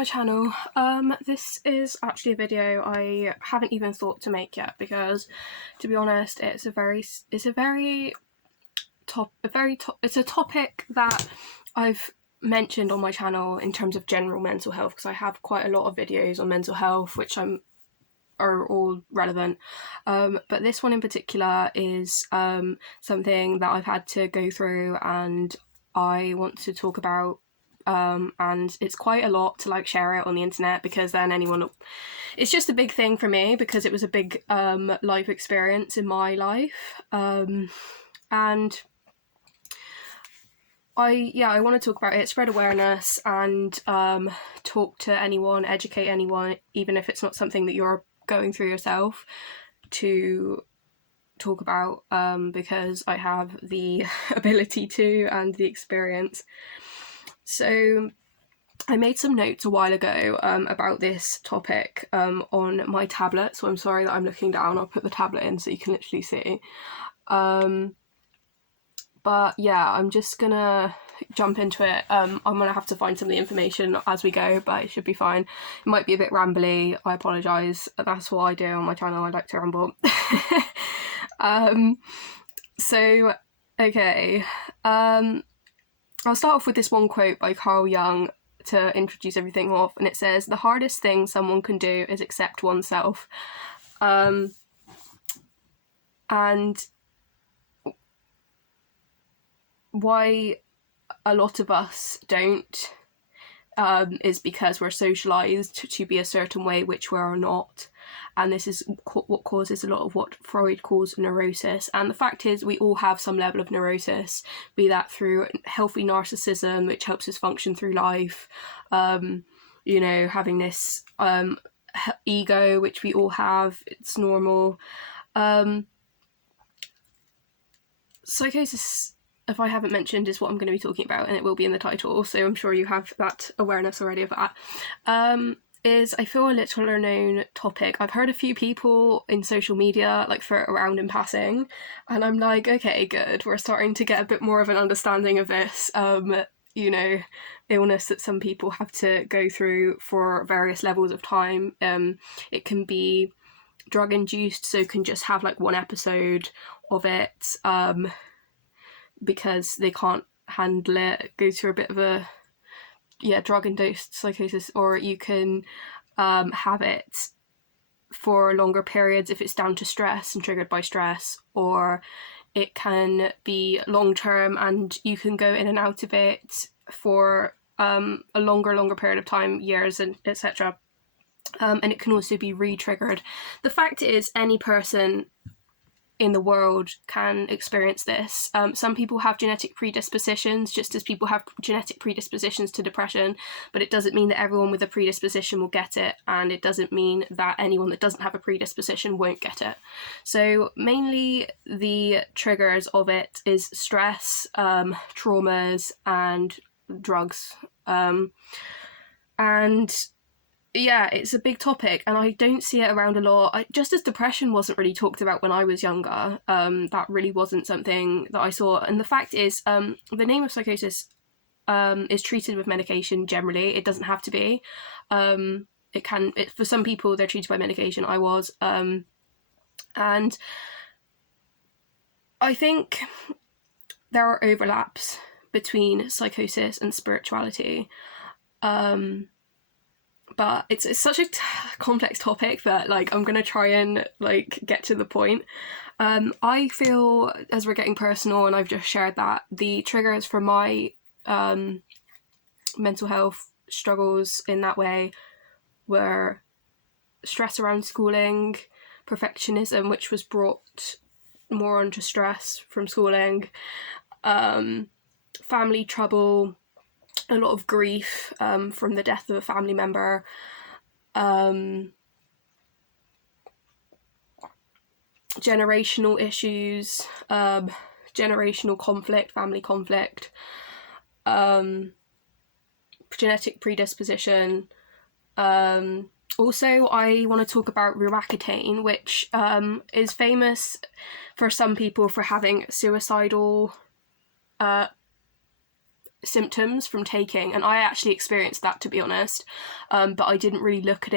my channel. This is actually a video I haven't even thought to make yet because, to be honest, it's a topic that I've mentioned on my channel in terms of general mental health, because I have quite a lot of videos on mental health which are all relevant, but this one in particular is something that I've had to go through and I want to talk about, and it's quite a lot to like share it on the internet, because then it's just a big thing for me because it was a big life experience in my life, and I want to talk about it, spread awareness, and talk to anyone, educate anyone, even if it's not something that you're going through yourself, to talk about, because I have the ability to and the experience. So I made some notes a while ago about this topic on my tablet, so I'm sorry that I'm looking down. I'll put the tablet in so you can literally see. But yeah, I'm just gonna jump into it. I'm gonna have to find some of the information as we go, but it should be fine. It might be a bit rambly, I apologise. That's what I do on my channel, I like to ramble. So, okay. I'll start off with this one quote by Carl Jung to introduce everything off, and it says, "The hardest thing someone can do is accept oneself." And why a lot of us don't is because we're socialised to be a certain way, which we're not. And this is what causes a lot of what Freud calls neurosis. And the fact is, we all have some level of neurosis, be that through healthy narcissism, which helps us function through life, having this ego, which we all have, it's normal. Psychosis, if I haven't mentioned, is what I'm going to be talking about, and it will be in the title, so I'm sure you have that awareness already of that. Is, I feel, a little known topic. I've heard a few people in social media like throw it around in passing, and I'm like, okay, good, we're starting to get a bit more of an understanding of this illness that some people have to go through for various levels of time. It can be drug induced, so can just have like one episode of it because they can't handle it, go through a bit of a drug-induced psychosis, or you can have it for longer periods if it's down to stress and triggered by stress, or it can be long-term and you can go in and out of it for a longer period of time, years, and etc. And it can also be re-triggered. The fact is, any person in the world can experience this. Some people have genetic predispositions, just as people have genetic predispositions to depression, but it doesn't mean that everyone with a predisposition will get it, and it doesn't mean that anyone that doesn't have a predisposition won't get it. So mainly the triggers of it is stress, traumas, and drugs. And yeah, it's a big topic, and I don't see it around a lot. Just as depression wasn't really talked about when I was younger, that really wasn't something that I saw. And the fact is, the name of psychosis is treated with medication generally. It doesn't have to be. For some people, they're treated by medication. I was. And I think there are overlaps between psychosis and spirituality. But it's such a complex topic that I'm going to try and get to the point. I feel, as we're getting personal, and I've just shared that, the triggers for my mental health struggles in that way were stress around schooling, perfectionism, which was brought more onto stress from schooling, family trouble, a lot of grief from the death of a family member, generational issues, generational conflict, family conflict, genetic predisposition. Also, I want to talk about ruaccutane, which is famous for some people for having suicidal symptoms from taking, and I actually experienced that, to be honest, but I didn't really look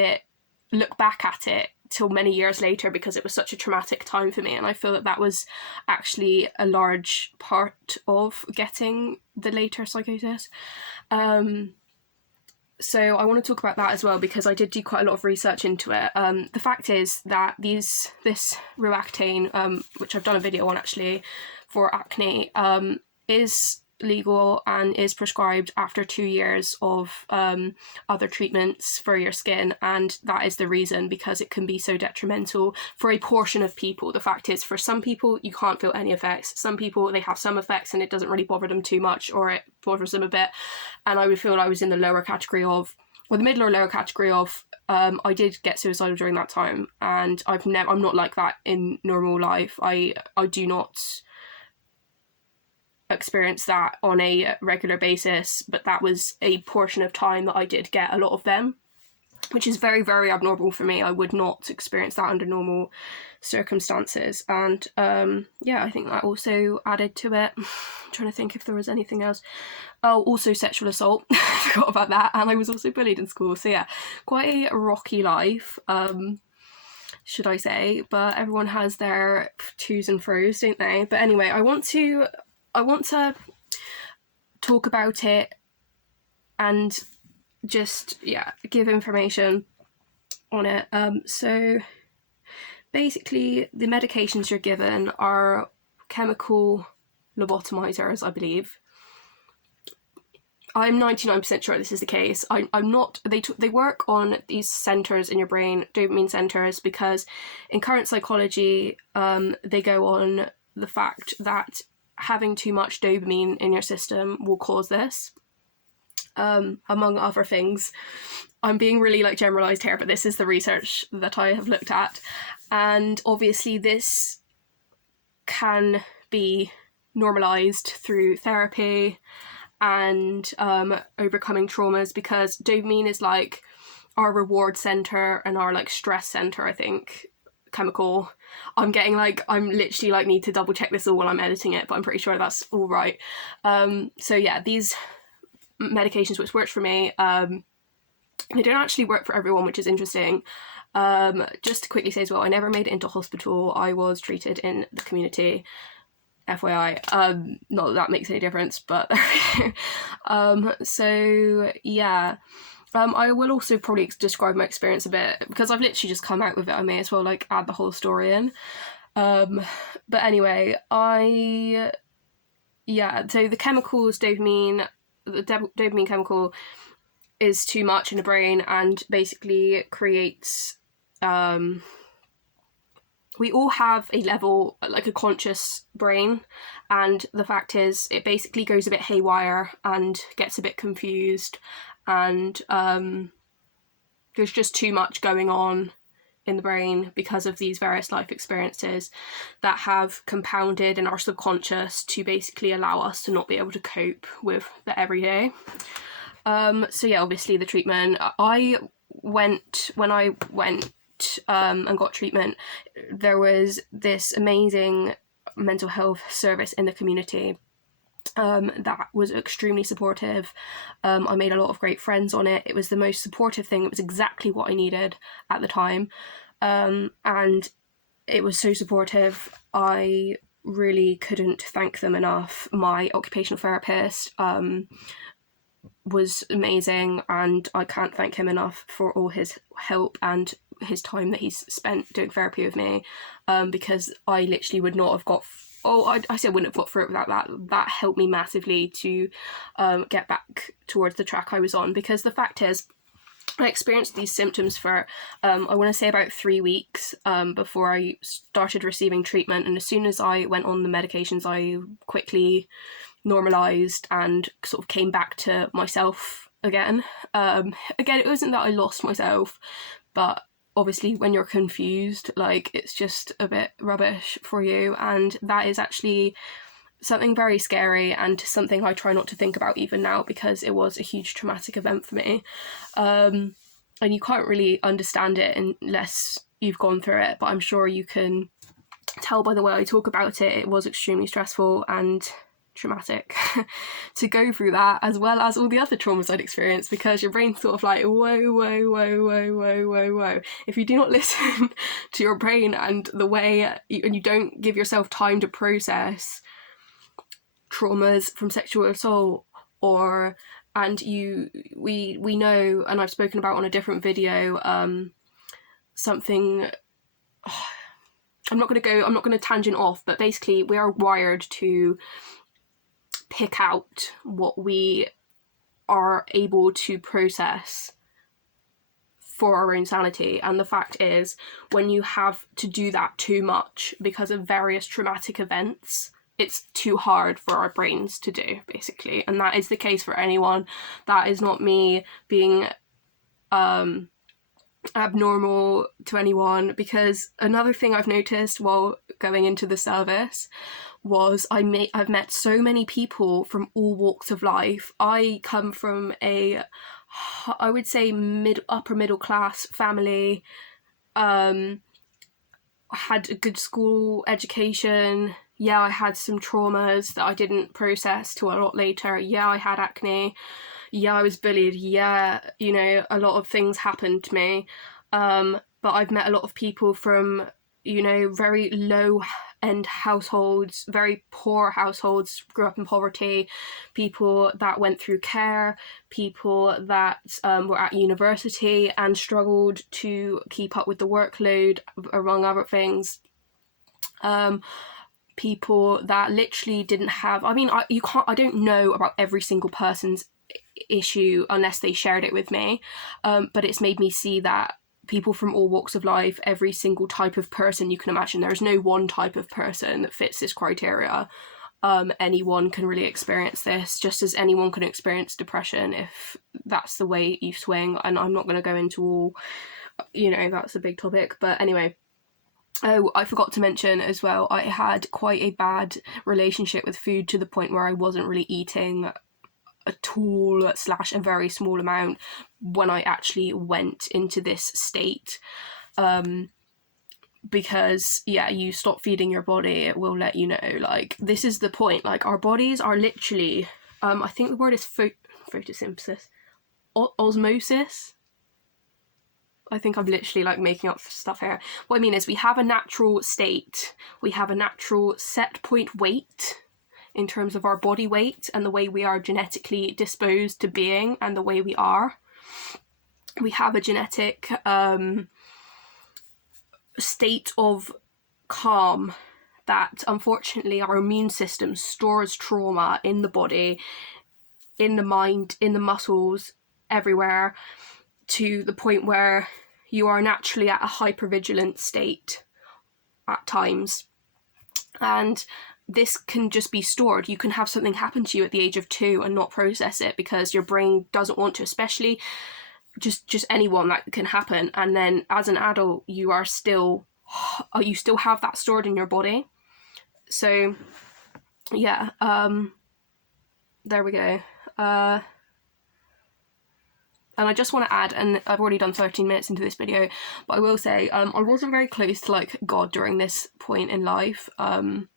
back at it till many years later because it was such a traumatic time for me, and I feel that was actually a large part of getting the later psychosis. So I want to talk about that as well because I did do quite a lot of research into it. The fact is that this ruaccutane, which I've done a video on actually for acne, is legal and is prescribed after 2 years of other treatments for your skin, and that is the reason, because it can be so detrimental for a portion of people. The fact is, for some people you can't feel any effects, some people they have some effects and it doesn't really bother them too much, or it bothers them a bit, and I would feel I was in the lower category of, or the middle or lower category of, I did get suicidal during that time, and I'm not like that in normal life. I do not experience that on a regular basis, but that was a portion of time that I did get a lot of them, which is very, very abnormal for me. I would not experience that under normal circumstances, and yeah, I think that also added to it. I'm trying to think if there was anything else. Oh, also sexual assault. I forgot about that, and I was also bullied in school, so yeah, quite a rocky life, should I say, but everyone has their twos and fro's, don't they? But anyway, I want to talk about it and just, yeah, give information on it. So basically the medications you're given are chemical lobotomizers, I believe. I'm 99% sure this is the case. I'm not, they work on these centers in your brain, dopamine centers, because in current psychology, they go on the fact that having too much dopamine in your system will cause this, among other things. I'm being really like generalized here, but this is the research that I have looked at, and obviously this can be normalized through therapy and overcoming traumas, because dopamine is like our reward center and our like stress center, I think, chemical. I'm literally like need to double check this all while I'm editing it, but I'm pretty sure that's all right. So yeah, these medications which worked for me, they don't actually work for everyone, which is interesting. Just to quickly say as well, I never made it into hospital. I was treated in the community, FYI. Not that makes any difference, but so yeah. I will also probably describe my experience a bit, because I've literally just come out with it. I may as well like add the whole story in. But anyway, so the chemicals, dopamine, the dopamine chemical is too much in the brain and basically creates, we all have a level, like a conscious brain, and the fact is it basically goes a bit haywire and gets a bit confused, and there's just too much going on in the brain because of these various life experiences that have compounded in our subconscious to basically allow us to not be able to cope with the everyday. So yeah, obviously the treatment, when I went and got treatment, there was this amazing mental health service in the community that was extremely supportive. I made a lot of great friends on it. It was the most supportive thing. It was exactly what I needed at the time, and it was so supportive. I really couldn't thank them enough. My occupational therapist was amazing, and I can't thank him enough for all his help and his time that he's spent doing therapy with me, because I literally would not have got I say I wouldn't have got through it without that. That helped me massively to get back towards the track I was on, because the fact is I experienced these symptoms for I want to say about 3 weeks before I started receiving treatment, and as soon as I went on the medications I quickly normalized and sort of came back to myself again. Again, it wasn't that I lost myself, but obviously when you're confused, like, it's just a bit rubbish for you, and that is actually something very scary and something I try not to think about even now, because it was a huge traumatic event for me, and you can't really understand it unless you've gone through it, but I'm sure you can tell by the way I talk about it. It was extremely stressful, and traumatic to go through that, as well as all the other traumas I'd experienced, because your brain's sort of like, whoa. If you do not listen to your brain and the way, and you don't give yourself time to process traumas from sexual assault, we know, and I've spoken about on a different video, something, I'm not going to tangent off, but basically we are wired to pick out what we are able to process for our own sanity. And the fact is, when you have to do that too much because of various traumatic events, it's too hard for our brains to do, basically. And that is the case for anyone. That is not me being abnormal to anyone, because another thing I've noticed while going into the service was I've met so many people from all walks of life. I come from I would say upper middle class family, had a good school education. Yeah, I had some traumas that I didn't process till a lot later. Yeah, I had acne. Yeah, I was bullied. Yeah, a lot of things happened to me. But I've met a lot of people from, very low end households, very poor households, grew up in poverty, people that went through care, people that were at university and struggled to keep up with the workload, among other things. People that literally didn't have, I don't know about every single person's issue unless they shared it with me, but it's made me see that people from all walks of life, every single type of person you can imagine, there is no one type of person that fits this criteria. Anyone can really experience this, just as anyone can experience depression if that's the way you swing. And I'm not going to go into all, that's a big topic, but anyway. Oh, I forgot to mention as well, I had quite a bad relationship with food, to the point where I wasn't really eating at all, / a very small amount, when I actually went into this state. Because you stop feeding your body, it will let you know, like, this is the point, like, our bodies are literally, I think the word is photosynthesis, osmosis. I think I'm literally like making up stuff here. What I mean is, we have a natural state, we have a natural set point weight in terms of our body weight and the way we are genetically disposed to being and the way we are. We have a genetic state of calm that, unfortunately, our immune system stores trauma in the body, in the mind, in the muscles, everywhere, to the point where you are naturally at a hypervigilant state at times. And this can just be stored. You can have something happen to you at the age of 2 and not process it because your brain doesn't want to, especially just anyone, that can happen. And then as an adult, you still have that stored in your body. So yeah, there we go. And I just want to add, and I've already done 13 minutes into this video, but I will say, I wasn't very close to like God during this point in life. I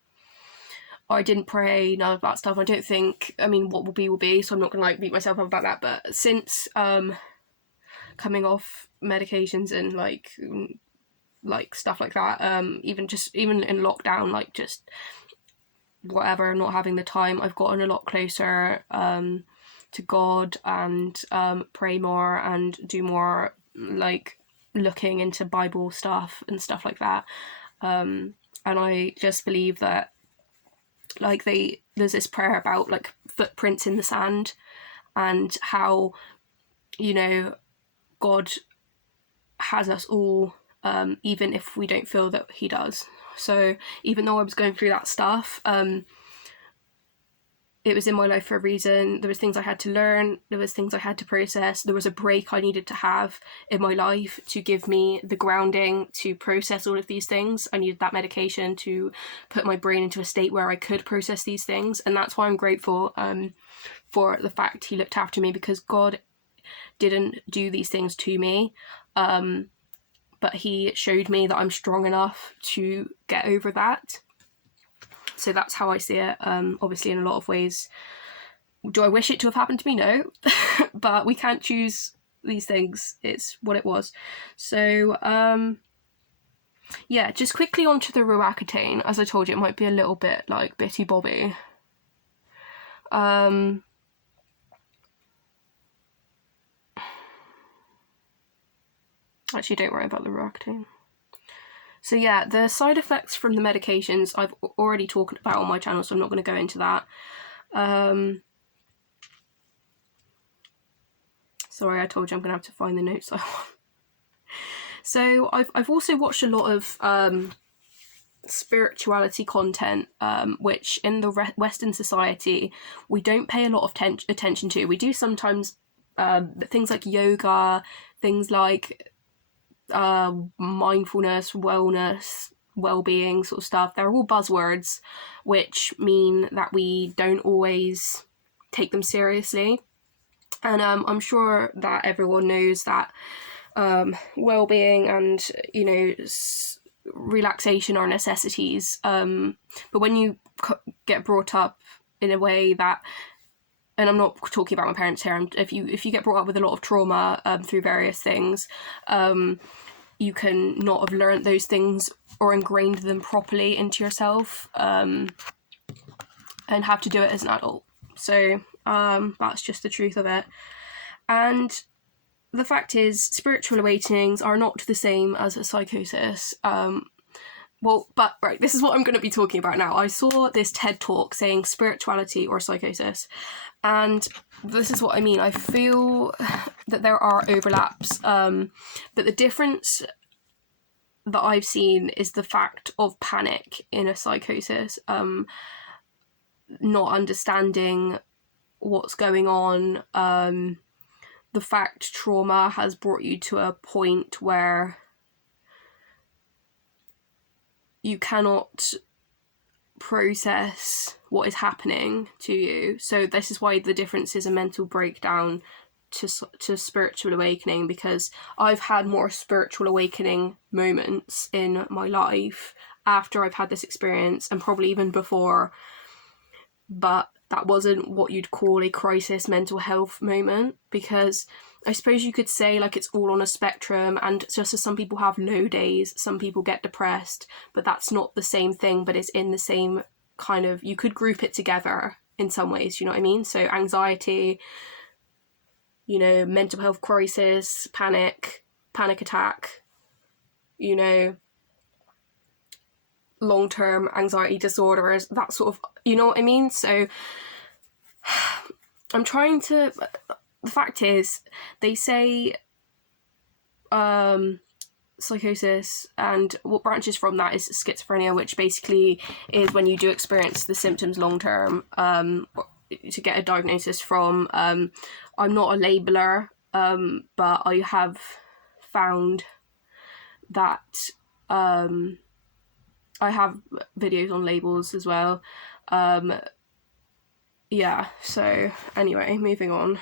didn't pray, none of that stuff. I don't think, what will be, so I'm not gonna like beat myself up about that. But since coming off medications and like stuff like that, even in lockdown, like just whatever, not having the time, I've gotten a lot closer to God, and pray more and do more like looking into Bible stuff and stuff like that. And I just believe that like there's this prayer about like footprints in the sand, and how God has us all, even if we don't feel that he does. So even though I was going through that stuff, it was in my life for a reason. There was things I had to learn, there was things I had to process, there was a break I needed to have in my life to give me the grounding to process all of these things. I needed that medication to put my brain into a state where I could process these things, and that's why I'm grateful for the fact he looked after me, because God didn't do these things to me, but he showed me that I'm strong enough to get over that. So that's how I see it. Obviously, in a lot of ways, do I wish it to have happened to me? No. But we can't choose these things. It's what it was. So yeah, just quickly onto the ruaccutane. As I told you, it might be a little bit like bitty bobby. Actually, don't worry about the ruaccutane. So yeah, the side effects from the medications I've already talked about on my channel, so I'm not going to go into that. Sorry, I told you I'm going to have to find the notes I want. So I've also watched a lot of spirituality content, which in the Western society we don't pay a lot of attention to. We do sometimes things like yoga, things like mindfulness, wellness, well-being sort of stuff. They're all buzzwords, which mean that we don't always take them seriously. And I'm sure that everyone knows that well-being and, you know, relaxation are necessities. But when you get brought up in a way that, and I'm not talking about my parents here, if you get brought up with a lot of trauma through various things, you can not have learnt those things or ingrained them properly into yourself, and have to do it as an adult. So that's just the truth of it. And the fact is, spiritual awakenings are not the same as a psychosis. Right, this is what I'm going to be talking about now. I saw this TED talk saying spirituality or psychosis, and this is what I mean. I feel that there are overlaps, but the difference that I've seen is the fact of panic in a psychosis, not understanding what's going on, the fact trauma has brought you to a point where you cannot process what is happening to you. So this is why the difference is a mental breakdown to spiritual awakening, because I've had more spiritual awakening moments in my life after I've had this experience, and probably even before, but that wasn't what you'd call a crisis mental health moment, because I suppose you could say like it's all on a spectrum, and just as some people have low days, some people get depressed, but that's not the same thing, but it's in the same kind of, you could group it together in some ways, you know what I mean? So anxiety, you know, mental health crisis, panic attack, you know, long-term anxiety disorders, that sort of, you know what I mean? So I'm trying to, the fact is, they say psychosis, and what branches from that is schizophrenia, which basically is when you do experience the symptoms long-term, to get a diagnosis from. I'm not a labeler, but I have found that I have videos on labels as well. Yeah, so anyway, moving on.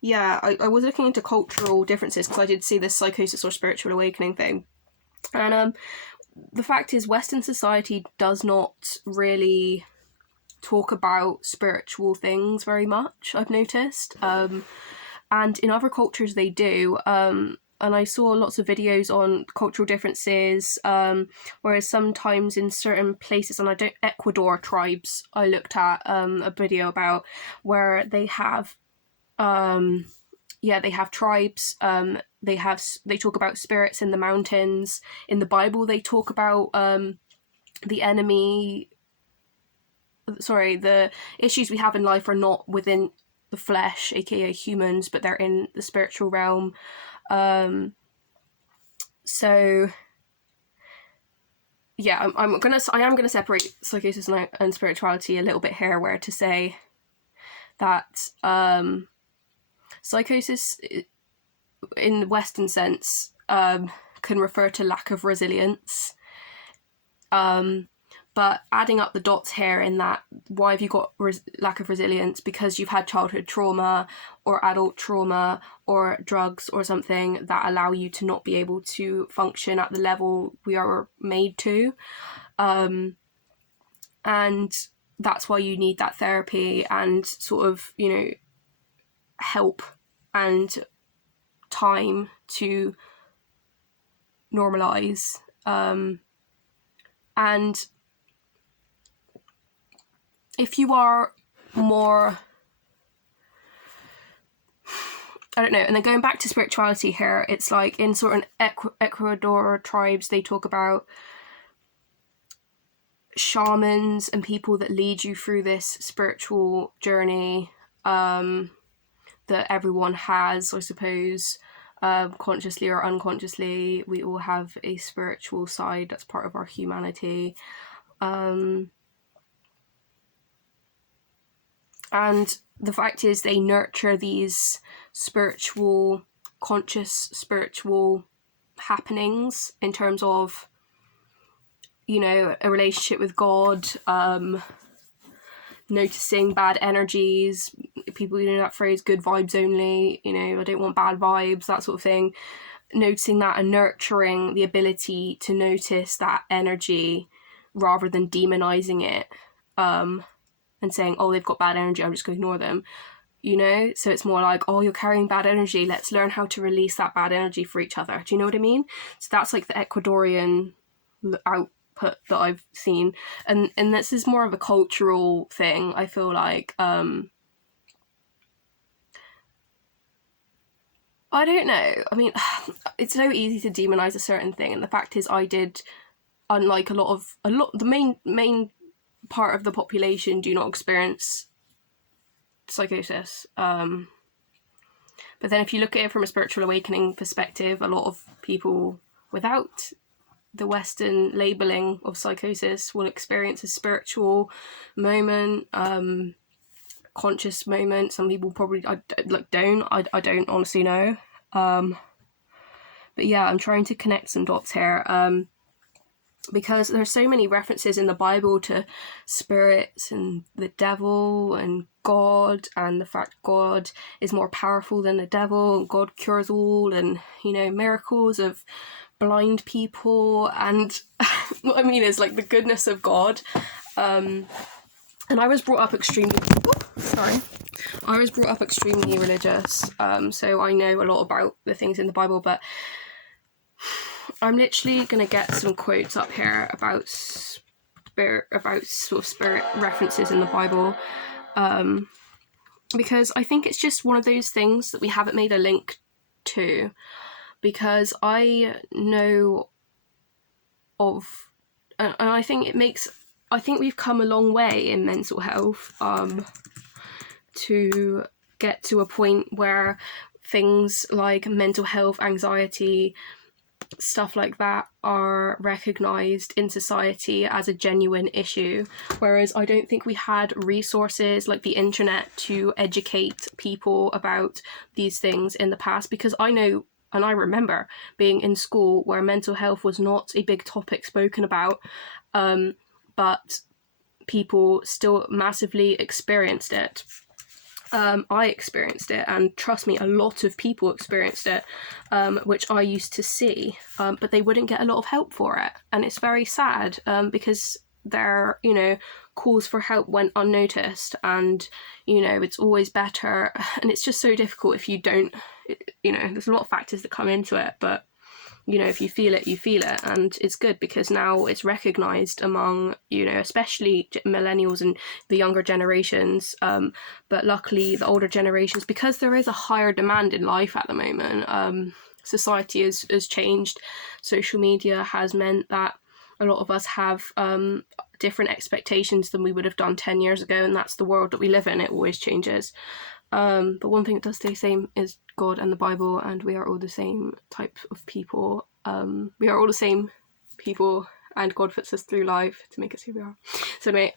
Yeah, I was looking into cultural differences because I did see this psychosis or spiritual awakening thing. And the fact is, Western society does not really talk about spiritual things very much, I've noticed. And in other cultures they do. And I saw lots of videos on cultural differences, whereas sometimes in certain places, and Ecuador tribes, I looked at a video about where they have, they have tribes, they talk about spirits in the mountains. In the Bible, they talk about the issues we have in life are not within the flesh, aka humans, but they're in the spiritual realm. So yeah, I am gonna separate psychosis and spirituality a little bit here, where to say that psychosis in the Western sense can refer to lack of resilience, But adding up the dots here in that, why have you got lack of resilience? Because you've had childhood trauma or adult trauma or drugs or something that allow you to not be able to function at the level we are made to. And that's why you need that therapy and sort of, you know, help and time to normalize. And if you are more, I don't know, and then going back to spirituality here, it's like in certain Ecuador tribes, they talk about shamans and people that lead you through this spiritual journey that everyone has, I suppose, consciously or unconsciously. We all have a spiritual side that's part of our humanity. And the fact is, they nurture these spiritual, conscious spiritual happenings in terms of, you know, a relationship with God, noticing bad energies. People, you know, that phrase, good vibes only, you know, I don't want bad vibes, that sort of thing. Noticing that and nurturing the ability to notice that energy rather than demonizing it, and saying, oh, they've got bad energy, I'm just going to ignore them, you know? So it's more like, oh, you're carrying bad energy, let's learn how to release that bad energy for each other. Do you know what I mean? So that's like the Ecuadorian output that I've seen. And this is more of a cultural thing, I feel like. I don't know. I mean, it's so easy to demonize a certain thing. And the fact is, I did, unlike the main part of the population do not experience psychosis. But then if you look at it from a spiritual awakening perspective, a lot of people without the Western labeling of psychosis will experience a spiritual moment, conscious moment. Some people probably I don't honestly know. But yeah, I'm trying to connect some dots here. Because there's so many references in the Bible to spirits and the devil and God, and the fact God is more powerful than the devil, and God cures all, and, you know, miracles of blind people, and what I mean is like the goodness of God. And I was brought up extremely religious, so I know a lot about the things in the Bible, but I'm literally going to get some quotes up here about spirit references in the Bible, because I think it's just one of those things that we haven't made a link to, because I know of, and I think we've come a long way in mental health, to get to a point where things like mental health, anxiety, stuff like that are recognised in society as a genuine issue, whereas I don't think we had resources like the internet to educate people about these things in the past, because I know and I remember being in school where mental health was not a big topic spoken about, but people still massively experienced it. I experienced it, and trust me, a lot of people experienced it, which I used to see, but they wouldn't get a lot of help for it, and it's very sad, because their, you know, calls for help went unnoticed, and, you know, it's always better, and it's just so difficult if you don't, you know, there's a lot of factors that come into it, but, you know, if you feel it, you feel it, and it's good because now it's recognised among, you know, especially millennials and the younger generations, but luckily the older generations, because there is a higher demand in life at the moment, society has changed. Social media has meant that a lot of us have different expectations than we would have done 10 years ago, and that's the world that we live in. It always changes. But one thing that does stay the same is God and the Bible, and we are all the same type of people. We are all the same people, and God puts us through life to make us who we are. So anyway,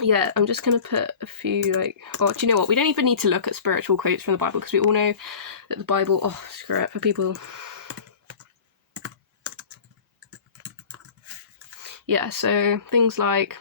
yeah, I'm just going to put a few, like, oh, do you know what? We don't even need to look at spiritual quotes from the Bible, because we all know that the Bible, oh, screw it, for people Yeah, so things like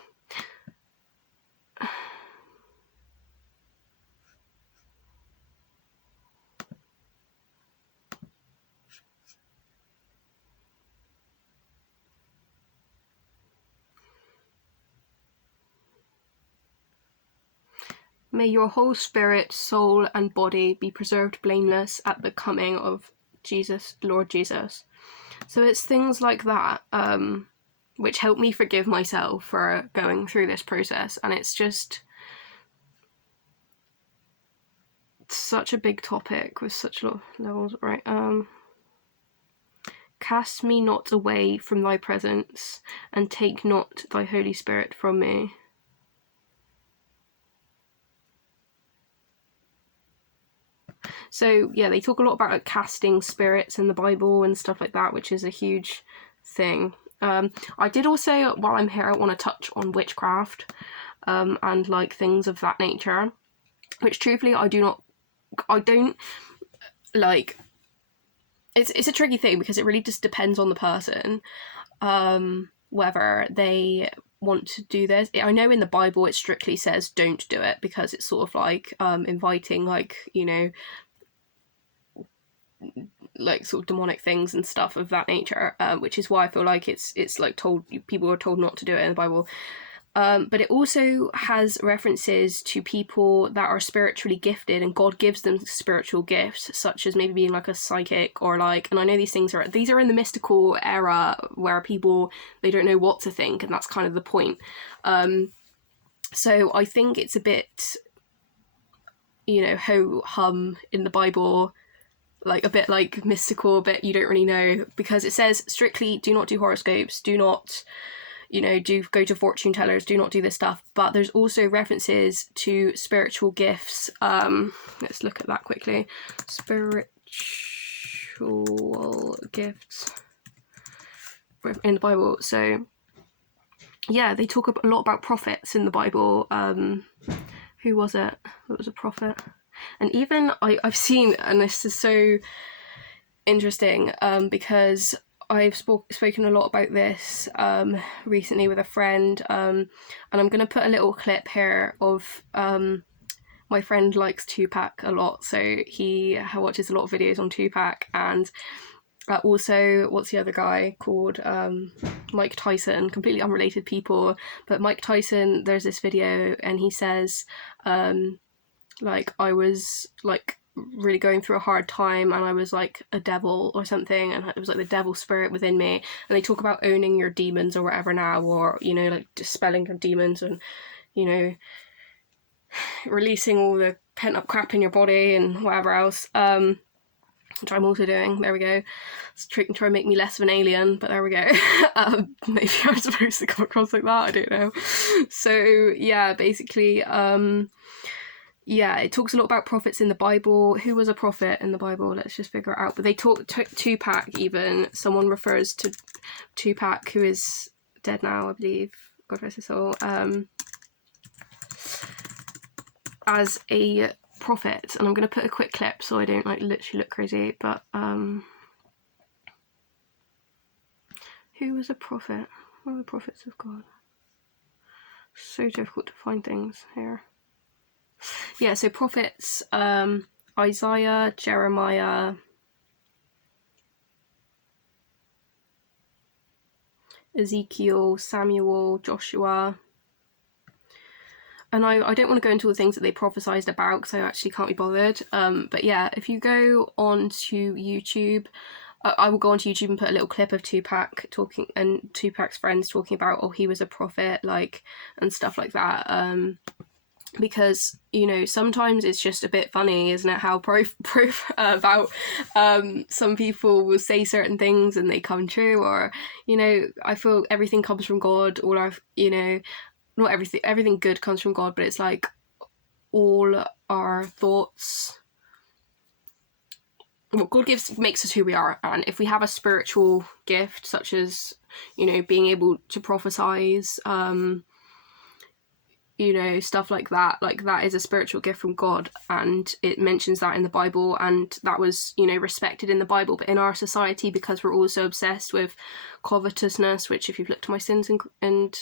may your whole spirit, soul, and body be preserved blameless at the coming of Jesus, Lord Jesus. So it's things like that, which help me forgive myself for going through this process. And it's just such a big topic with such a lot of levels, right? Cast me not away from thy presence, and take not thy Holy Spirit from me. So yeah, they talk a lot about like casting spirits in the Bible and stuff like that, which is a huge thing. I did also, while I'm here, I want to touch on witchcraft and like things of that nature, which truthfully I don't like. It's a tricky thing because it really just depends on the person, whether they want to do this. I know in the Bible it strictly says don't do it because it's sort of like inviting like, you know, like sort of demonic things and stuff of that nature, which is why I feel like it's like told, people are told not to do it in the Bible. But it also has references to people that are spiritually gifted and God gives them spiritual gifts, such as maybe being like a psychic or like, and I know these are in the mystical era where people, they don't know what to think, and that's kind of the point. So I think it's a bit, you know, ho-hum in the Bible, like a bit like mystical, a bit you don't really know, because it says strictly do not do horoscopes, do not, you know, do go to fortune tellers, do not do this stuff. But there's also references to spiritual gifts. Let's look at that quickly. Spiritual gifts in the Bible. So yeah, they talk a lot about prophets in the Bible. Who was it? It was a prophet. And even I've seen, and this is so interesting, because I've spoken a lot about this recently with a friend, and I'm going to put a little clip here of my friend likes Tupac a lot, so he watches a lot of videos on Tupac, and also, what's the other guy called? Mike Tyson, completely unrelated people, but Mike Tyson, there's this video and he says, like, I was like really going through a hard time and I was like a devil or something, and it was like the devil spirit within me. And they talk about owning your demons or whatever now, or, you know, like dispelling your demons and, you know, releasing all the pent up crap in your body and whatever else. Which I'm also doing. There we go. It's try and make me less of an alien, but there we go. Maybe I'm supposed to come across like that, I don't know. So yeah, basically, yeah, it talks a lot about prophets in the Bible. Who was a prophet in the Bible? Let's just figure it out. But they talk Tupac even. Someone refers to Tupac, who is dead now, I believe. God rest his soul. As a prophet, and I'm going to put a quick clip so I don't like literally look crazy, but who was a prophet? What are the prophets of God? So difficult to find things here. Yeah, so prophets, Isaiah, Jeremiah, Ezekiel, Samuel, Joshua. And I don't want to go into all the things that they prophesied about because I actually can't be bothered. But yeah, if you go on to YouTube, I will go onto YouTube and put a little clip of Tupac talking, and Tupac's friends talking about, oh, he was a prophet, like, and stuff like that. Because, you know, sometimes it's just a bit funny, isn't it, how proof about some people will say certain things and they come true, or, you know, I feel everything comes from God, all our, you know, not everything good comes from God, but it's like all our thoughts, what God makes us who we are. And if we have a spiritual gift, such as, you know, being able to prophesize, you know, stuff like that is a spiritual gift from God, and it mentions that in the Bible, and that was, you know, respected in the Bible. But in our society, because we're all so obsessed with covetousness, which if you've looked at my sins and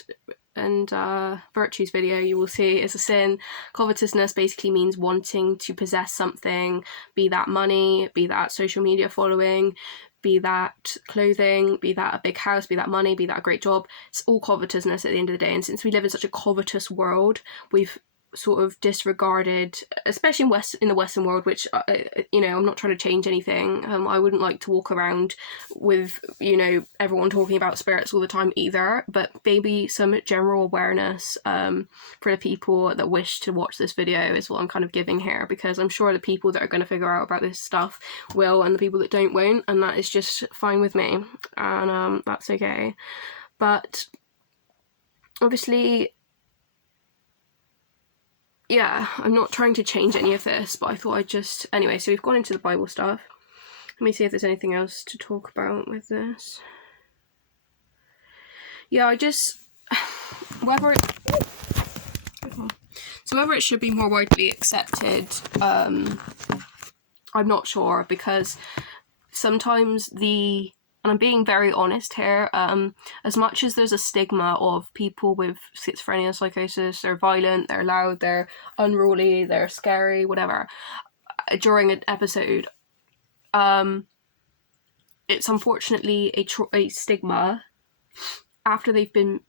virtues video, you will see is a sin. Covetousness basically means wanting to possess something, be that money, be that social media following, be that clothing, be that a big house, be that money, be that a great job. It's all covetousness at the end of the day. And since we live in such a covetous world, we've sort of disregarded, especially in the Western world, which, you know, I'm not trying to change anything. I wouldn't like to walk around with, you know, everyone talking about spirits all the time either, but maybe some general awareness for the people that wish to watch this video is what I'm kind of giving here, because I'm sure the people that are going to figure out about this stuff will, and the people that don't won't, and that is just fine with me, and that's okay. But obviously, yeah, I'm not trying to change any of this, but I thought I'd just... Anyway, so we've gone into the Bible stuff. Let me see if there's anything else to talk about with this. Yeah, I just... whether it should be more widely accepted, I'm not sure, because sometimes and I'm being very honest here, as much as there's a stigma of people with schizophrenia, psychosis, they're violent, they're loud, they're unruly, they're scary, whatever, during an episode, it's unfortunately a stigma after they've been,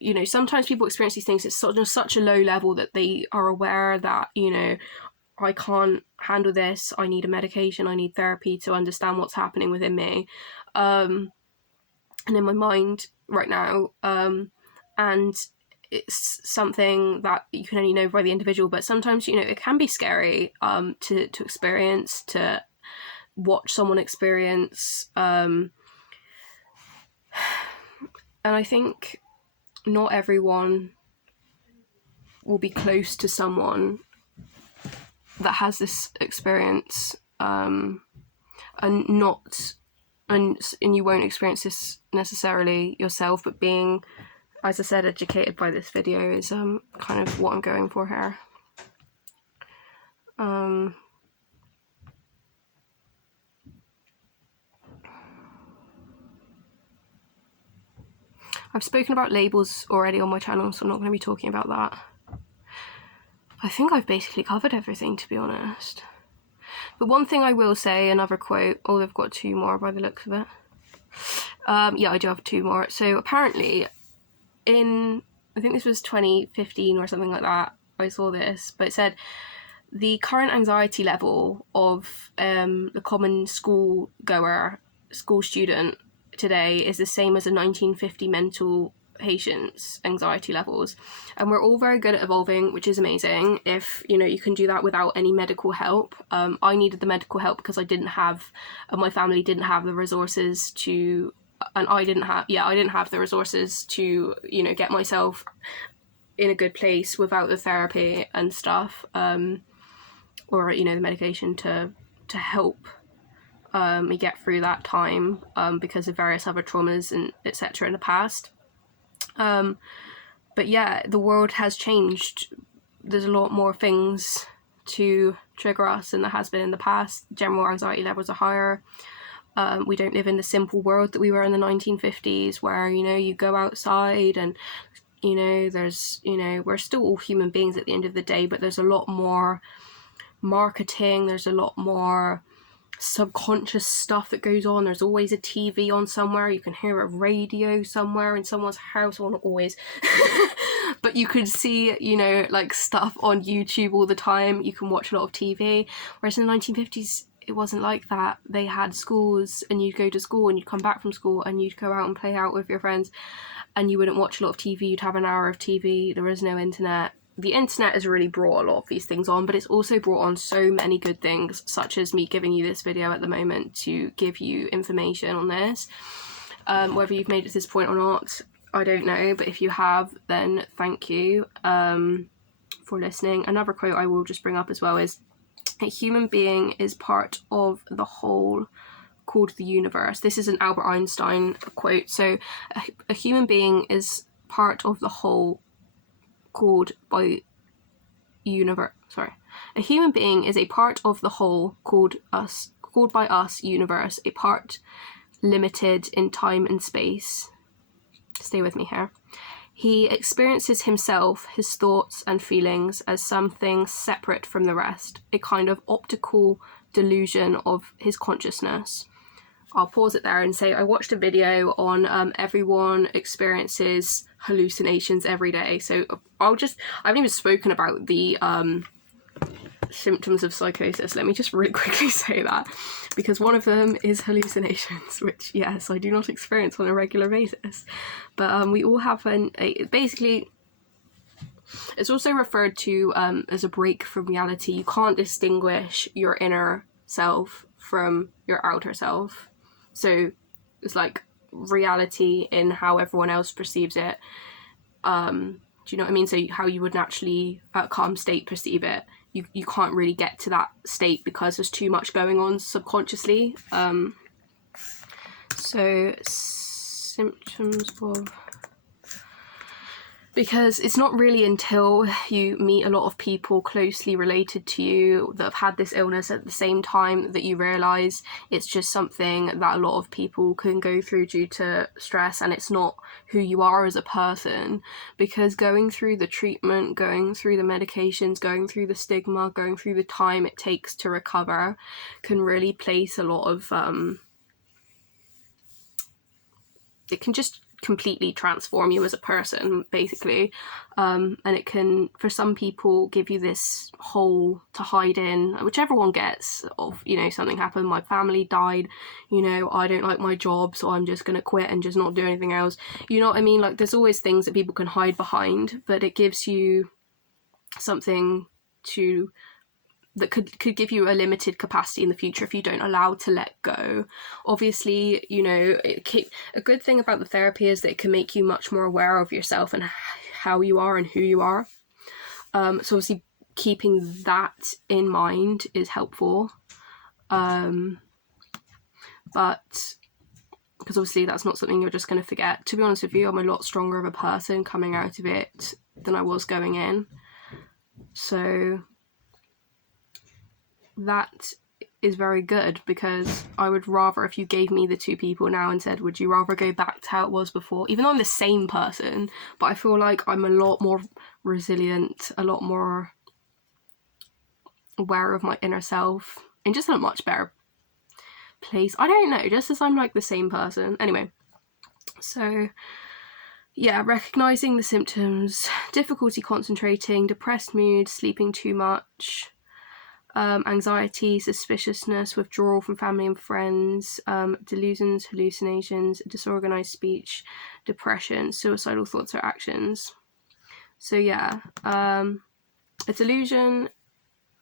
you know, sometimes people experience these things, it's such a low level that they are aware that, you know, I can't handle this, I need a medication, I need therapy to understand what's happening within me, and in my mind right now, and it's something that you can only know by the individual, but sometimes, you know, it can be scary to experience, to watch someone experience, and I think not everyone will be close to someone that has this experience, and you won't experience this necessarily yourself, but being, as I said, educated by this video is kind of what I'm going for here. I've spoken about labels already on my channel, so I'm not going to be talking about that. I think I've basically covered everything, to be honest. But one thing I will say, another quote, oh, they've got two more by the looks of it. Yeah, I do have two more. So apparently I think this was 2015 or something like that, I saw this, but it said the current anxiety level of the common school student today is the same as a 1950 mental patient's anxiety levels, and we're all very good at evolving, which is amazing if, you know, you can do that without any medical help. I needed the medical help because I didn't have, my family didn't have the resources to, and I didn't have the resources to, you know, get myself in a good place without the therapy and stuff, or, you know, the medication to help me get through that time, because of various other traumas and etc. in the past. But yeah, the world has changed. There's a lot more things to trigger us than there has been in the past. General anxiety levels are higher. We don't live in the simple world that we were in the 1950s, where, you know, you go outside and, you know, there's, you know, we're still all human beings at the end of the day, but there's a lot more marketing, there's a lot more subconscious stuff that goes on. There's always a TV on somewhere, you can hear a radio somewhere in someone's house, well, not always but you could see, you know, like stuff on YouTube all the time, you can watch a lot of TV, whereas in the 1950s it wasn't like that. They had schools, and you'd go to school and you'd come back from school and you'd go out and play out with your friends, and you wouldn't watch a lot of TV, you'd have an hour of TV, there was no internet. The internet has really brought a lot of these things on, but it's also brought on so many good things, such as me giving you this video at the moment to give you information on this. Whether you've made it to this point or not, I don't know, but if you have, then thank you for listening. Another quote I will just bring up as well is, a human being is part of the whole called the universe. This is an Albert Einstein quote. So a human being is part of the whole called by a human being is a part of the whole called by us universe, a part limited in time and space. Stay with me here. He experiences himself, his thoughts and feelings as something separate from the rest, a kind of optical delusion of his consciousness. I'll pause it there and say I watched a video on everyone experiences hallucinations every day. So I haven't even spoken about the symptoms of psychosis. Let me just really quickly say that, because one of them is hallucinations, which yes, I do not experience on a regular basis, but we all have basically it's also referred to as a break from reality. You can't distinguish your inner self from your outer self, so it's like reality in how everyone else perceives it. Do you know what I mean? So how you would naturally at calm state perceive it, you can't really get to that state because there's too much going on subconsciously. So symptoms of... Because it's not really until you meet a lot of people closely related to you that have had this illness at the same time that you realise it's just something that a lot of people can go through due to stress, and it's not who you are as a person. Because going through the treatment, going through the medications, going through the stigma, going through the time it takes to recover can really place a lot of... it can just completely transform you as a person, basically, and it can, for some people, give you this hole to hide in, which everyone gets, of, you know, something happened, my family died, you know, I don't like my job, so I'm just gonna quit and just not do anything else, you know what I mean? Like, there's always things that people can hide behind, but it gives you something to... that could give you a limited capacity in the future if you don't allow to let go. Obviously, you know, a good thing about the therapy is that it can make you much more aware of yourself and how you are and who you are. So obviously keeping that in mind is helpful. But because obviously that's not something you're just going to forget. To be honest with you, I'm a lot stronger of a person coming out of it than I was going in. So that is very good, because I would rather, if you gave me the two people now and said, would you rather go back to how it was before, even though I'm the same person, but I feel like I'm a lot more resilient, a lot more aware of my inner self, and just in a much better place. I don't know, just as I'm like the same person. Anyway, so yeah, recognising the symptoms: difficulty concentrating, depressed mood, sleeping too much, anxiety, suspiciousness, withdrawal from family and friends, delusions, hallucinations, disorganized speech, depression, suicidal thoughts or actions. So yeah, a delusion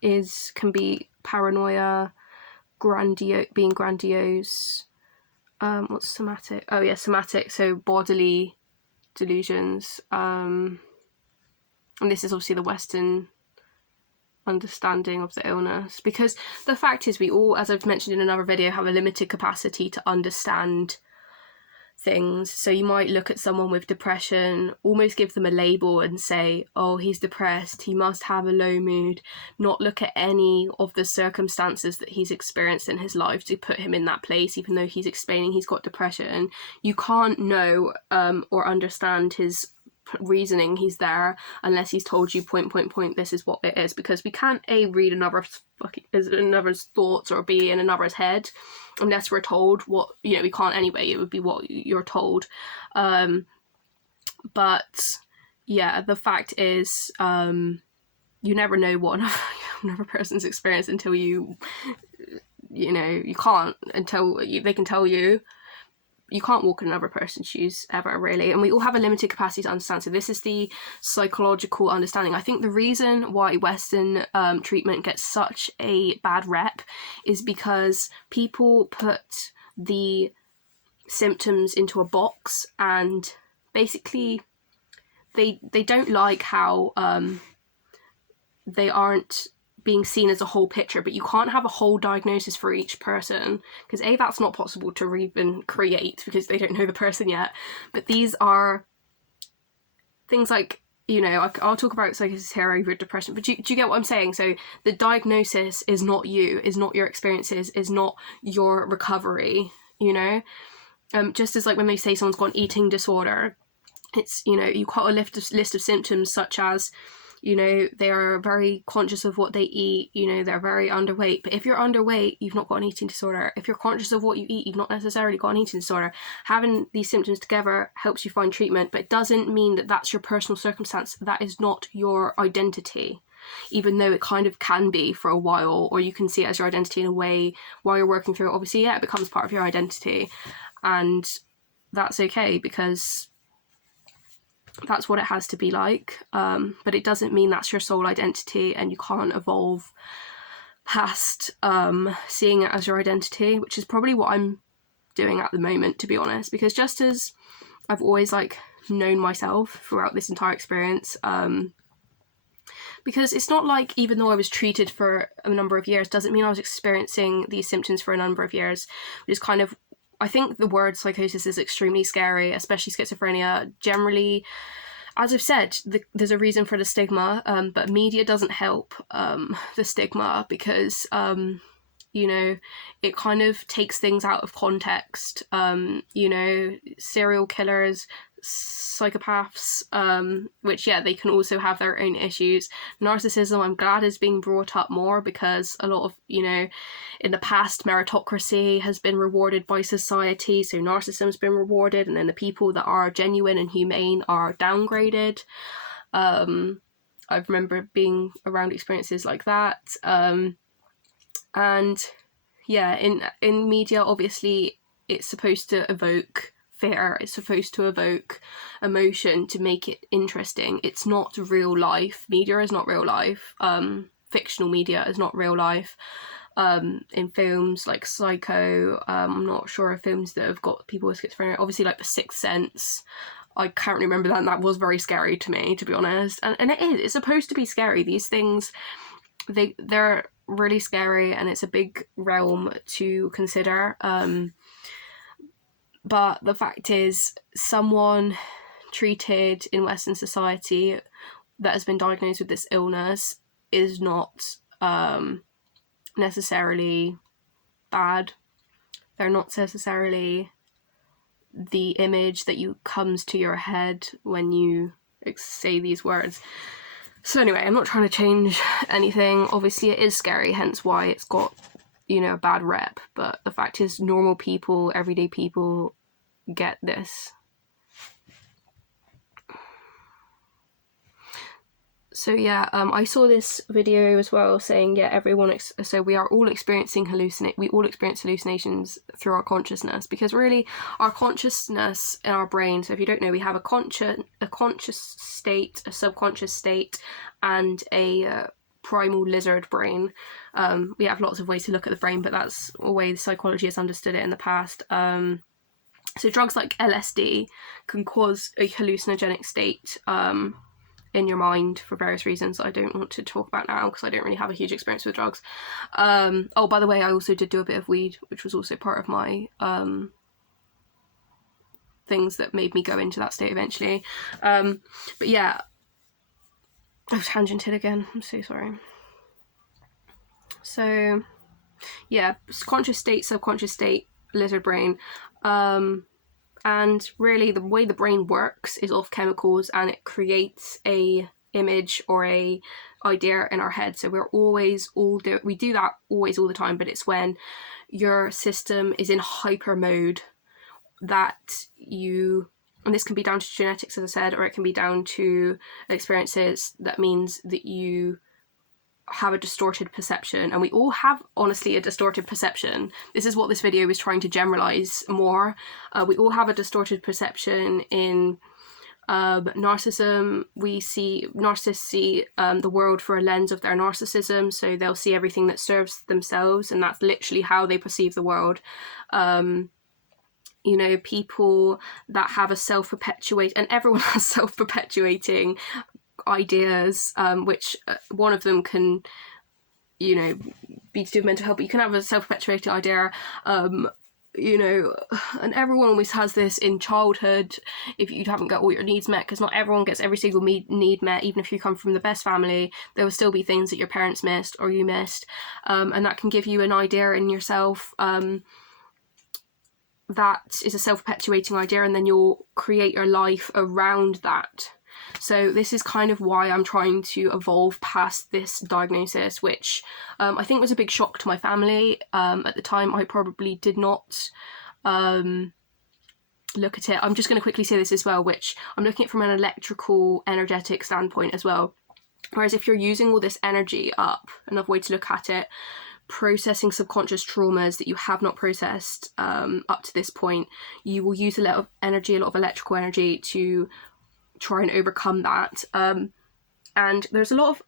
can be paranoia, being grandiose. What's somatic? Oh yeah, somatic, so bodily delusions. And this is obviously the Western understanding of the illness, because the fact is we all, as I've mentioned in another video, have a limited capacity to understand things. So you might look at someone with depression, almost give them a label and say, oh, he's depressed, he must have a low mood, not look at any of the circumstances that he's experienced in his life to put him in that place, even though he's explaining he's got depression. You can't know or understand his reasoning he's there unless he's told you point, this is what it is, because we can't read another's thoughts or be in another's head unless we're told what, you know, we can't anyway, it would be what you're told. But yeah, the fact is, you never know what another person's experience until you know, you can't, until they can tell you. You can't walk in another person's shoes ever, really, and we all have a limited capacity to understand. So this is the psychological understanding. I think the reason why Western treatment gets such a bad rep is because people put the symptoms into a box, and basically they don't like how they aren't being seen as a whole picture, but you can't have a whole diagnosis for each person, because that's not possible to even create because they don't know the person yet. But these are things like you know, I'll talk about psychosis here over depression, but do you get what I'm saying? So the diagnosis is not you, is not your experiences, is not your recovery, you know? Just as like when they say someone's got an eating disorder, it's, you know, you got a list of symptoms such as, you know, they are very conscious of what they eat, you know, they're very underweight. But if you're underweight, you've not got an eating disorder. If you're conscious of what you eat, you've not necessarily got an eating disorder. Having these symptoms together helps you find treatment, but it doesn't mean that that's your personal circumstance. That is not your identity, even though it kind of can be for a while, or you can see it as your identity in a way while you're working through it. Obviously, yeah, it becomes part of your identity, and that's okay, because that's what it has to be like, but it doesn't mean that's your sole identity, and you can't evolve past seeing it as your identity, which is probably what I'm doing at the moment, to be honest, because just as I've always like known myself throughout this entire experience, because it's not like, even though I was treated for a number of years, doesn't mean I was experiencing these symptoms for a number of years, which is kind of, I think the word psychosis is extremely scary, especially schizophrenia. Generally, as I've said, there's a reason for the stigma, but media doesn't help the stigma, because, you know, it kind of takes things out of context. You know, serial killers, psychopaths, which, yeah, they can also have their own issues. Narcissism, I'm glad, is being brought up more, because a lot of, you know, in the past, meritocracy has been rewarded by society, so narcissism's been rewarded, and then the people that are genuine and humane are downgraded. I remember being around experiences like that, and yeah, in media, obviously, it's supposed to evoke fear, it's supposed to evoke emotion to make it interesting. It's not real life. Media is not real life. Fictional media is not real life. In films like Psycho, I'm not sure of films that have got people with schizophrenia, obviously like The Sixth Sense, I can't remember that, and that was very scary to me, to be honest, and it's supposed to be scary. These things, they're really scary, and it's a big realm to consider, but the fact is, someone treated in Western society that has been diagnosed with this illness is not necessarily bad. They're not necessarily the image that comes to your head when you say these words. So anyway, I'm not trying to change anything. Obviously it is scary, hence why it's got, you know, a bad rep, but the fact is, normal people, everyday people get this. So yeah, I saw this video as well saying, yeah, so we are all experiencing we all experience hallucinations through our consciousness, because really our consciousness in our brain, so if you don't know, we have a conscious state, a subconscious state, and a primal lizard brain. We have lots of ways to look at the brain, but that's a way psychology has understood it in the past. So drugs like LSD can cause a hallucinogenic state in your mind for various reasons that I don't want to talk about now, because I don't really have a huge experience with drugs. Oh, by the way, I also did do a bit of weed, which was also part of my things that made me go into that state eventually. But yeah, I've tangented again, I'm so sorry. So yeah, conscious state, subconscious state, lizard brain. And really the way the brain works is off chemicals, and it creates a image or a idea in our head. So we're always we do that always all the time, but it's when your system is in hyper mode that and this can be down to genetics, as I said, or it can be down to experiences. That means that you have a distorted perception, and we all have, honestly, a distorted perception. This is what this video is trying to generalize more. We all have a distorted perception. In narcissism, narcissists see the world through a lens of their narcissism, so they'll see everything that serves themselves, and that's literally how they perceive the world. You know, people that have a and everyone has self-perpetuating ideas, which one of them can, you know, be to do with mental health, but you can have a self-perpetuating idea you know, and everyone always has this in childhood, if you haven't got all your needs met, because not everyone gets every single need met. Even if you come from the best family, there will still be things that your parents missed or you missed, and that can give you an idea in yourself. That is a self-perpetuating idea, and then you'll create your life around that. So this is kind of why I'm trying to evolve past this diagnosis, which I think was a big shock to my family. At the time, I probably did not look at it. I'm just going to quickly say this as well, which I'm looking at from an electrical, energetic standpoint as well. Whereas if you're using all this energy up, another way to look at it, processing subconscious traumas that you have not processed up to this point, you will use a lot of energy, a lot of electrical energy to try and overcome that. And there's a lot of,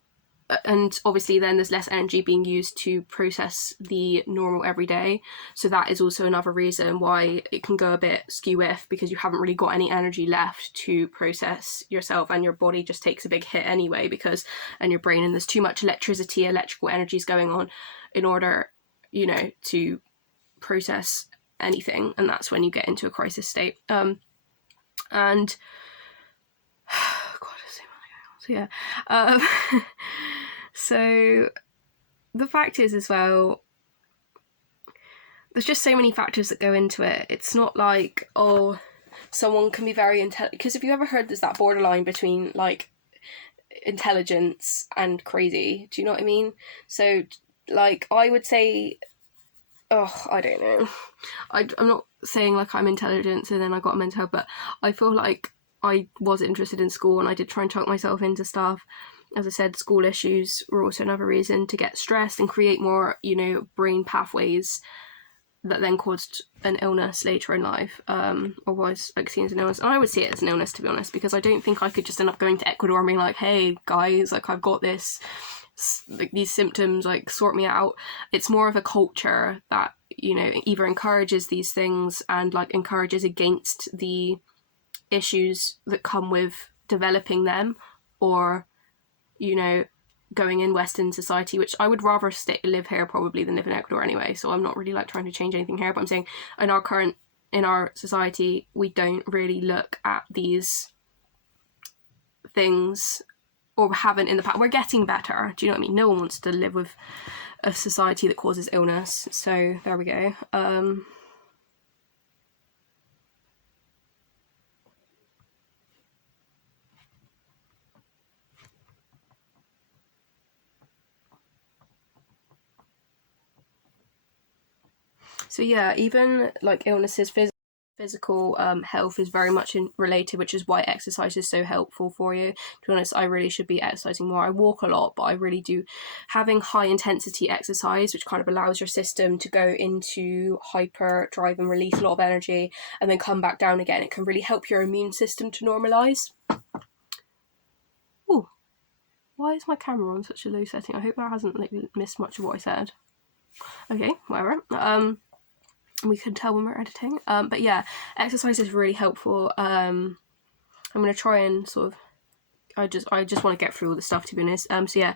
and obviously then there's less energy being used to process the normal everyday. So that is also another reason why it can go a bit skew-if, because you haven't really got any energy left to process yourself, and your body just takes a big hit anyway, because, and your brain, and there's too much electrical energies going on in order, you know, to process anything. And that's when you get into a crisis state. And so yeah, so the fact is as well, there's just so many factors that go into it. It's not like, oh, someone can be very intelligent, because have you ever heard there's that borderline between like intelligence and crazy? Do you know what I mean? So like I would say, I don't know, I'm not saying like I'm intelligent so then I got a mental health, but I feel like I was interested in school and I did try and chuck myself into stuff. As I said, school issues were also another reason to get stressed and create more, you know, brain pathways that then caused an illness later in life, or was like seen as an illness. And I would see it as an illness, to be honest, because I don't think I could just end up going to Ecuador and being like, hey guys, like I've got this, like these symptoms, like sort me out. It's more of a culture that, you know, either encourages these things and like encourages against the issues that come with developing them, or, you know, going in Western society, which I would rather live here probably than live in Ecuador anyway, so I'm not really like trying to change anything here, but I'm saying in our society we don't really look at these things, or haven't in the past. We're getting better, do you know what I mean? No one wants to live with a society that causes illness, so there we go. So yeah, even like illnesses, physical health is very much related, which is why exercise is so helpful for you. To be honest, I really should be exercising more. I walk a lot, but I really do. Having high intensity exercise, which kind of allows your system to go into hyper drive and release a lot of energy and then come back down again, it can really help your immune system to normalize. Ooh, why is my camera on such a low setting? I hope that hasn't like missed much of what I said. Okay, whatever. We can tell when we're editing, but yeah, exercise is really helpful. I'm gonna try and sort of, I just want to get through all the stuff, to be honest. So yeah,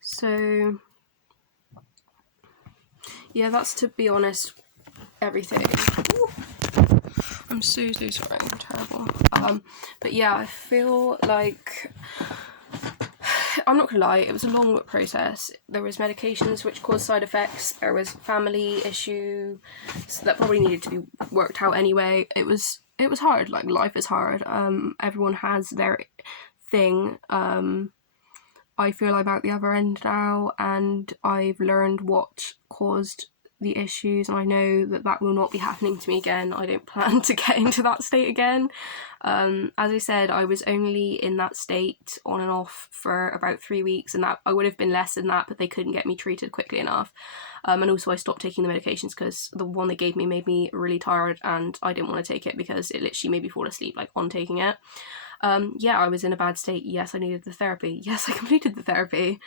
so yeah, that's, to be honest, everything. Ooh. I'm so sorry, I'm terrible. But yeah, I feel like, I'm not gonna lie, it was a long process. There was medications which caused side effects, there was family issues that probably needed to be worked out anyway. It was hard, like life is hard. Everyone has their thing. I feel I'm out the other end now, and I've learned what caused the issues, and I know that will not be happening to me again. I don't plan to get into that state again. As I said, I was only in that state on and off for about 3 weeks, and that I would have been less than that, but they couldn't get me treated quickly enough. And also I stopped taking the medications because the one they gave me made me really tired, and I didn't want to take it because it literally made me fall asleep like on taking it. Yeah, I was in a bad state. Yes, I needed the therapy. Yes, I completed the therapy.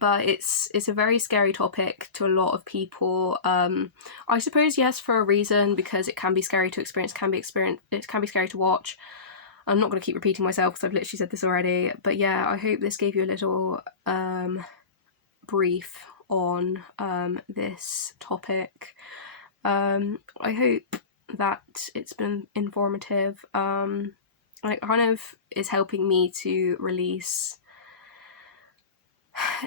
But it's a very scary topic to a lot of people. I suppose, yes, for a reason, because it can be scary to experience, it can be scary to watch. I'm not going to keep repeating myself because I've literally said this already, but yeah, I hope this gave you a little brief on this topic. I hope that it's been informative. And it kind of is helping me to release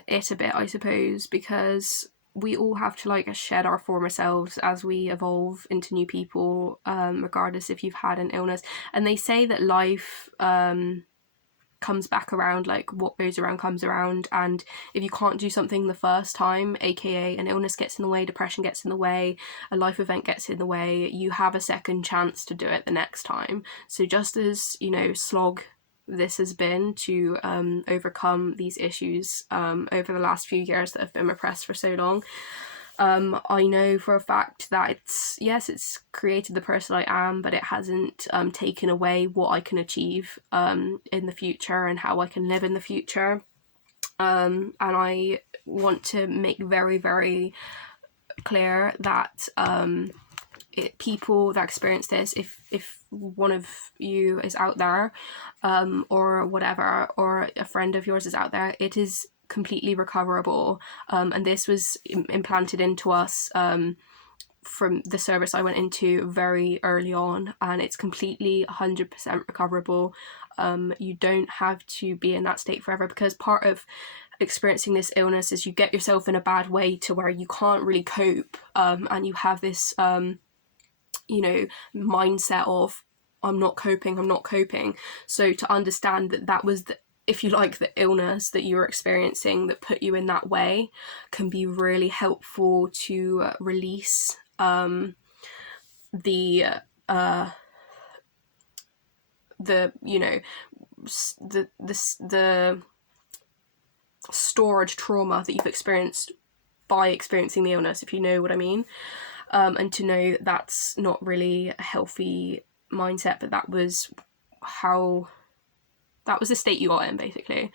it a bit, I suppose, because we all have to like shed our former selves as we evolve into new people, regardless if you've had an illness. And they say that life comes back around, like what goes around comes around, and if you can't do something the first time, aka an illness gets in the way, depression gets in the way, a life event gets in the way, you have a second chance to do it the next time. So just as, you know, slog this has been to overcome these issues over the last few years that have been repressed for so long, I know for a fact that it's created the person I am, but it hasn't taken away what I can achieve in the future and how I can live in the future. And I want to make very, very clear that people that experience this, if one of you is out there, or whatever, or a friend of yours is out there, it is completely recoverable, and this was implanted into us from the service I went into very early on, and it's completely 100% recoverable. You don't have to be in that state forever, because part of experiencing this illness is you get yourself in a bad way to where you can't really cope, and you have this mindset of I'm not coping. So to understand that was if you like, the illness that you're experiencing that put you in that way can be really helpful to release the stored trauma that you've experienced by experiencing the illness, if you know what I mean, and to know that's not really a healthy mindset, but that was the state you got in, basically.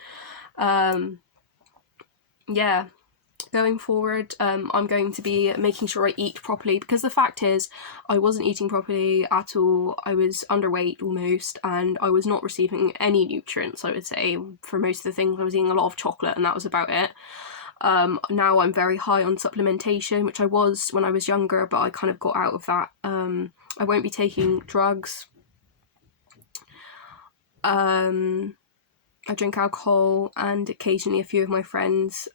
Going forward, I'm going to be making sure I eat properly, because the fact is I wasn't eating properly at all. I was underweight almost, and I was not receiving any nutrients, I would say, for most of the things. I was eating a lot of chocolate and that was about it. Now I'm very high on supplementation, which I was when I was younger, but I kind of got out of that. I won't be taking drugs. I drink alcohol, and occasionally a few of my friends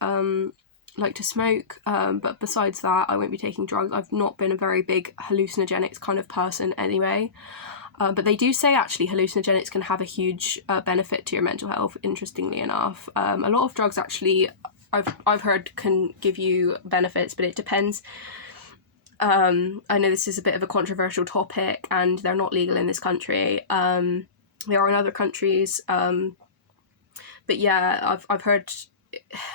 like to smoke, but besides that I won't be taking drugs. I've not been a very big hallucinogenics kind of person anyway, but they do say actually hallucinogenics can have a huge benefit to your mental health, interestingly enough. A lot of drugs actually I've heard can give you benefits, but it depends. I know this is a bit of a controversial topic and they're not legal in this country. They are in other countries, but yeah, I've heard,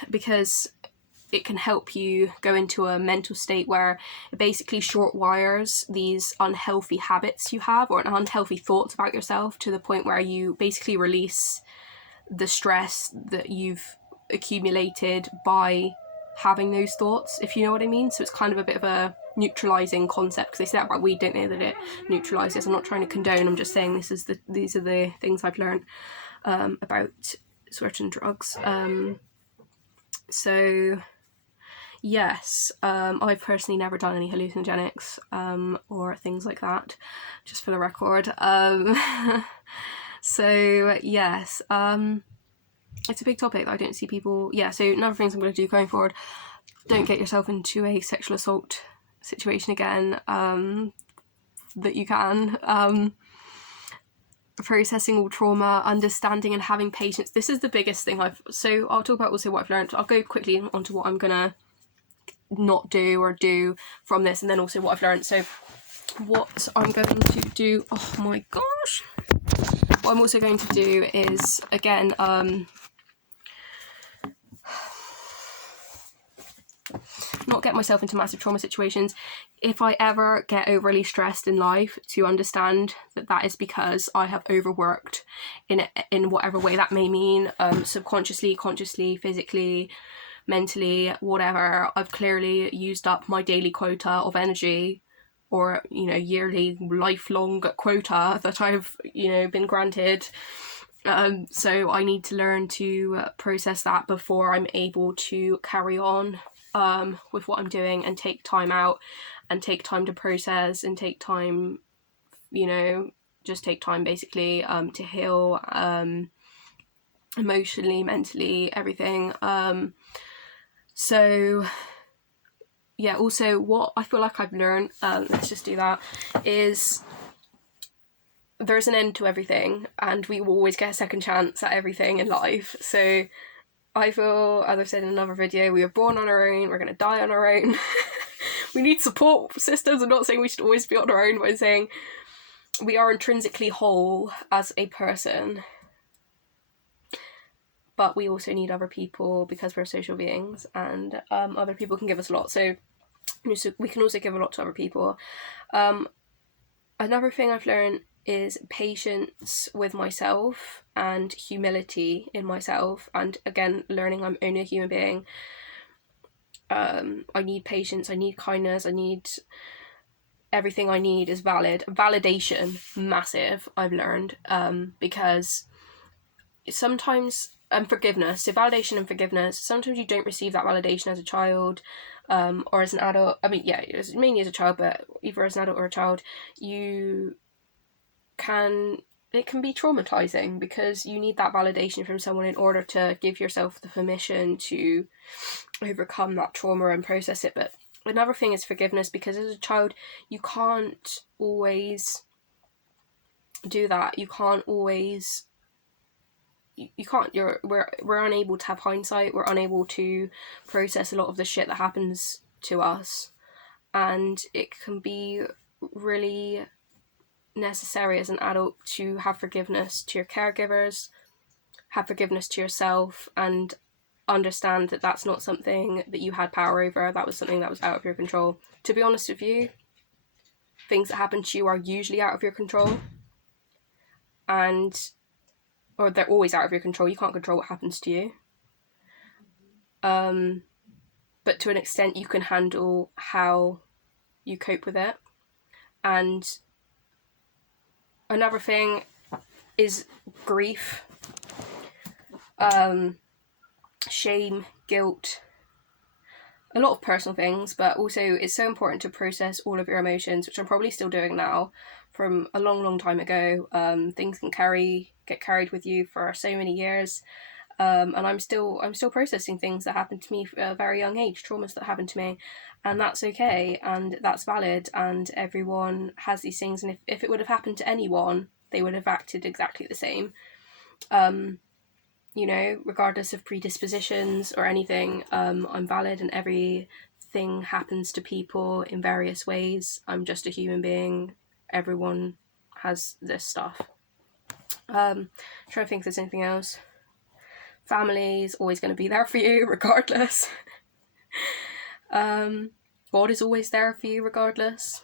because it can help you go into a mental state where it basically short wires these unhealthy habits you have, or unhealthy thoughts about yourself, to the point where you basically release the stress that you've accumulated by having those thoughts, if you know what I mean. So it's kind of a bit of a neutralizing concept, because they say that about weed, don't they, that it neutralizes. I'm not trying to condone, I'm just saying these are the things I've learned about certain drugs. So yes, I've personally never done any hallucinogenics or things like that, just for the record. So yes, it's a big topic that I don't see people. Yeah, so another things I'm going to do going forward: don't get yourself into a sexual assault situation again, that you can. Processing all trauma, understanding and having patience. This is the biggest thing so I'll talk about also what I've learned. I'll go quickly onto what I'm gonna not do or do from this, and then also what I've learned. So what I'm going to do, oh my gosh, what I'm also going to do is, again, not get myself into massive trauma situations. If I ever get overly stressed in life, to understand that is because I have overworked in whatever way that may mean, subconsciously, consciously, physically, mentally, whatever. I've clearly used up my daily quota of energy, or, you know, yearly lifelong quota that I've, you know, been granted. So I need to learn to process that before I'm able to carry on with what I'm doing, and take time out and take time to process and take time, you know, just take time basically to heal emotionally, mentally, everything. So yeah, also what I feel like I've learned, let's just do that, is there's an end to everything, and we will always get a second chance at everything in life. So I feel, as I've said in another video, we were born on our own, we're going to die on our own. We need support systems. I'm not saying we should always be on our own, but I'm saying we are intrinsically whole as a person. But we also need other people because we're social beings, and other people can give us a lot. So we can also give a lot to other people. Another thing I've learned is patience with myself and humility in myself, and again, learning I'm only a human being. I need patience, I need kindness, I need everything I need is valid. Validation, massive, I've learned, because sometimes, and forgiveness, so validation and forgiveness, sometimes you don't receive that validation as a child, or as an adult. I mean, yeah, mainly as a child, but either as an adult or a child, it can be traumatizing, because you need that validation from someone in order to give yourself the permission to overcome that trauma and process it. But another thing is forgiveness, because as a child you can't always do that. You can't always, you can't, we're unable to have hindsight, we're unable to process a lot of the shit that happens to us, and it can be really necessary as an adult to have forgiveness to your caregivers, have forgiveness to yourself, and understand that that's not something that you had power over. That was something that was out of your control. To be honest with you, things that happen to you are usually out of your control, or they're always out of your control. You can't control what happens to you, but to an extent you can handle how you cope with it. And another thing is grief, shame, guilt, a lot of personal things, but also it's so important to process all of your emotions, which I'm probably still doing now from a long time ago. Things can get carried with you for so many years, and I'm still processing things that happened to me at a very young age, traumas that happened to me, and that's okay, and that's valid, and everyone has these things, and if it would have happened to anyone, they would have acted exactly the same. You know, regardless of predispositions or anything, I'm valid, and everything happens to people in various ways. I'm just a human being. Everyone has this stuff. Trying to think if there's anything else. Family is always going to be there for you regardless. God is always there for you regardless.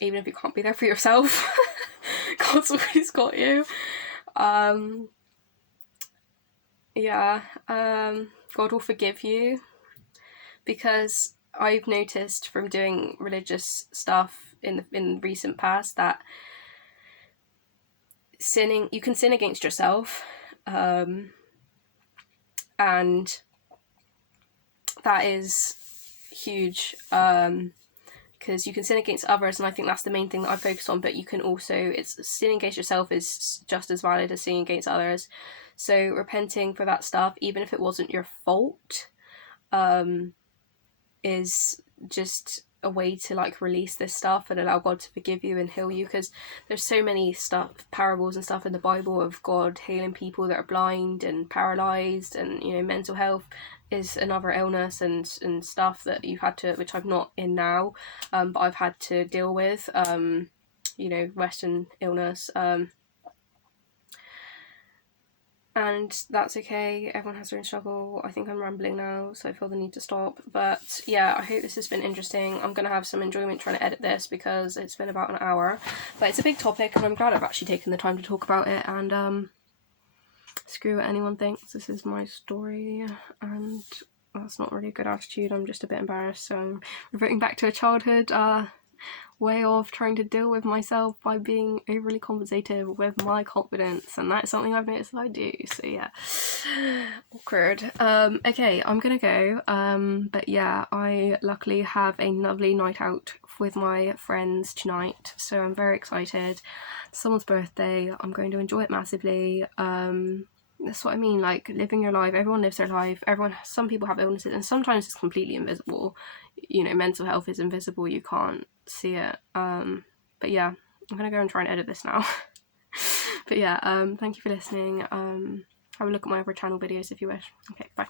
Even if you can't be there for yourself, God's always got you. God will forgive you, because I've noticed from doing religious stuff in the recent past that you can sin against yourself, and that is huge, because you can sin against others, and I think that's the main thing that I focus on, but you can also, sinning against yourself is just as valid as sinning against others. So repenting for that stuff, even if it wasn't your fault, is just a way to like release this stuff and allow God to forgive you and heal you, because there's so many parables and stuff in the Bible of God healing people that are blind and paralyzed, and you know, mental health is another illness and stuff that you've had to, which I'm not in now, but I've had to deal with, you know, Western illness, and that's okay. Everyone has their own struggle. I think I'm rambling now, so I feel the need to stop. But yeah, I hope this has been interesting. I'm going to have some enjoyment trying to edit this because it's been about an hour. But it's a big topic, and I'm glad I've actually taken the time to talk about it. And screw what anyone thinks. This is my story, and that's not really a good attitude. I'm just a bit embarrassed, so I'm reverting back to a childhood way of trying to deal with myself by being overly compensative with my confidence, and that's something I've noticed that I do. So yeah, awkward. Okay, I'm gonna go. But yeah, I luckily have a lovely night out with my friends tonight, so I'm very excited. Someone's birthday. I'm going to enjoy it massively. That's what I mean, like living your life. Everyone lives their life. Some people have illnesses, and sometimes it's completely invisible. You know, mental health is invisible. You can't see it. But yeah, I'm gonna go and try and edit this now. But yeah, thank you for listening. Have a look at my other channel videos if you wish. Okay, bye.